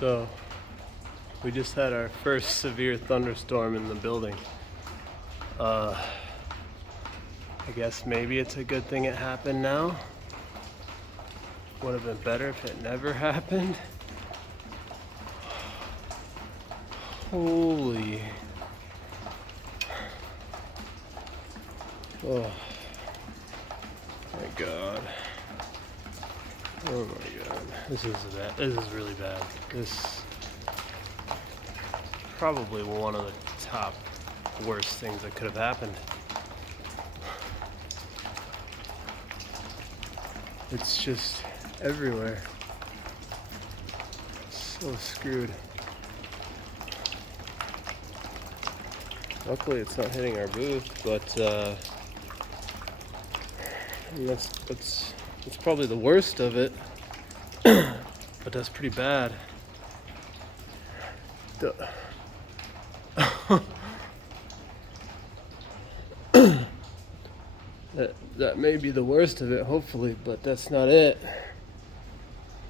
So, we just had our first severe thunderstorm in the building. I guess maybe it's a good thing it happened now. Would have been better if it never happened. Holy. Oh my god. Oh my god. This is bad. This is really bad. This probably one of the top worst things that could have happened. It's just everywhere. So screwed. Luckily it's not hitting our booth, but that's probably the worst of it. But that's pretty bad. That may be the worst of it, hopefully, but that's not it.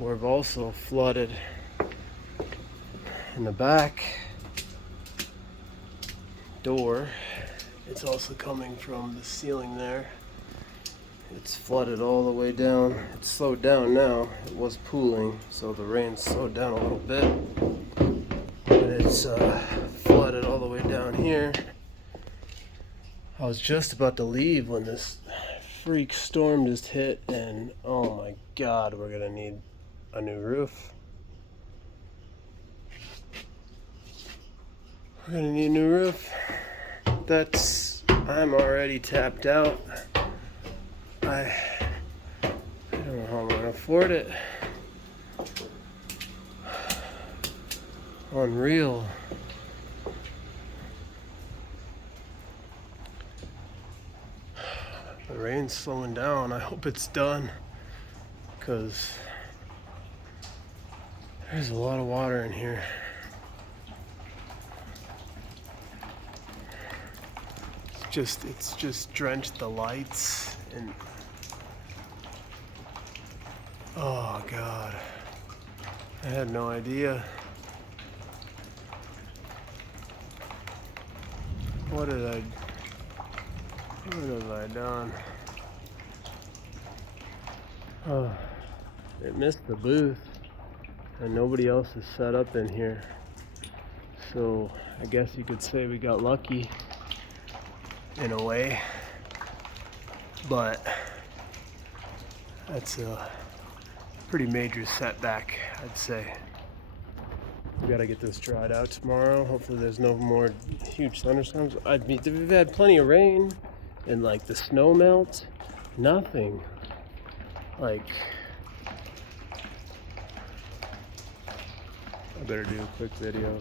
We've also flooded in the back door. It's also coming from the ceiling there. It's flooded all the way down. It's slowed down now. It was pooling, so the rain slowed down a little bit. But it's flooded all the way down here. I was just about to leave when this freak storm just hit, and oh my god, we're gonna need a new roof. We're gonna need a new roof. I'm already tapped out. I don't know how I'm gonna afford it. Unreal. The rain's slowing down. I hope it's done, because there's a lot of water in here. It's just drenched the lights, and oh god, I had no idea. What have I done? Oh, it missed the booth, and nobody else is set up in here. So I guess you could say we got lucky in a way, but that's a pretty major setback, I'd say. We gotta get this dried out tomorrow. Hopefully there's no more huge thunderstorms. We've had plenty of rain, and like the snow melt, nothing. Like, I better do a quick video.